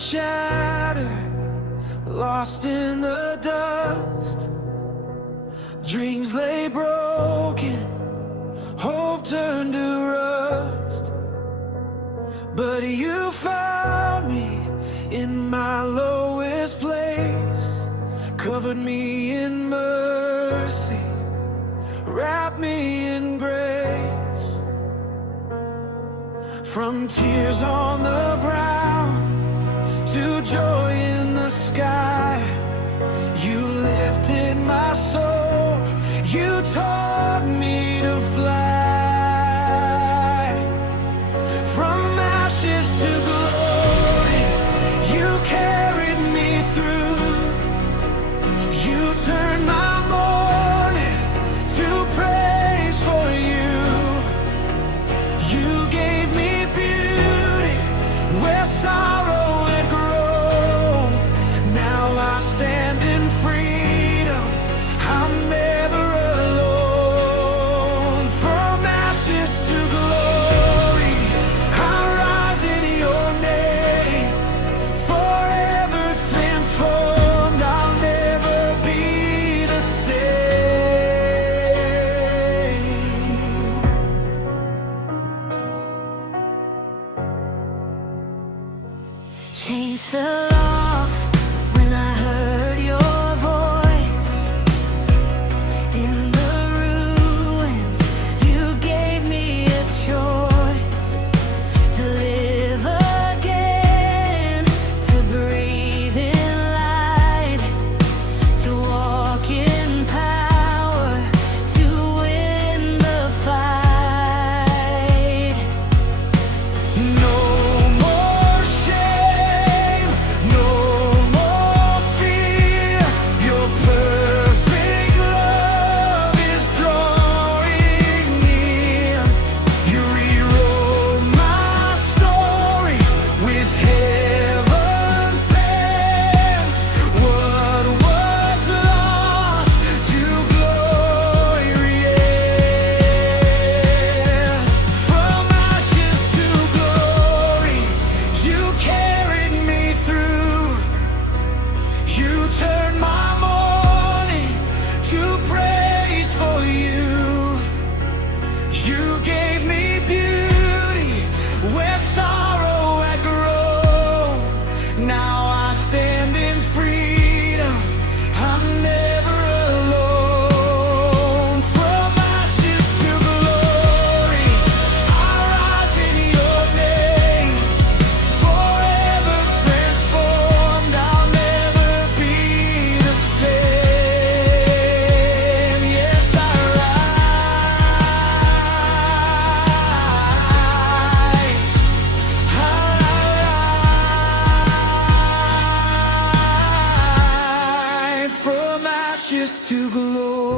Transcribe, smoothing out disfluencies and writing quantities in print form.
shattered, lost in the dust. Dreams lay broken, hope turned to rust. But you found me in my lowest place, covered me in mercy, wrapped me in grace. From tears on the ground to joy in the sky, you lifted my soul, you taught me to fly. From ashes to glory, you carried me through. You turned my mourning to praise for you. You gave me beauty where sorrow had grown. Now I stand in freedom, I'm never alone. From ashes to glory, I rise in your name. Forever transformed, I'll never be the same. Chains fell off when I heard your voice. In the ruins, you gave me a choice to live again, to breathe in light, to walk in power, to win the fight. No more shame, no more fear. Your perfect love is drawing near. You rewrote my story with heaven's pen. What was lost to glory, yeah. From ashes to glory, you carried me through. You turned my mourning to praise for you. You gave me beauty where sorrow had grown. Now I stand in freedom, I'm never alone. From ashes to glory, I rise in your name. Forever transformed, I'll never be the same. Yes, I rise from ashes to glory.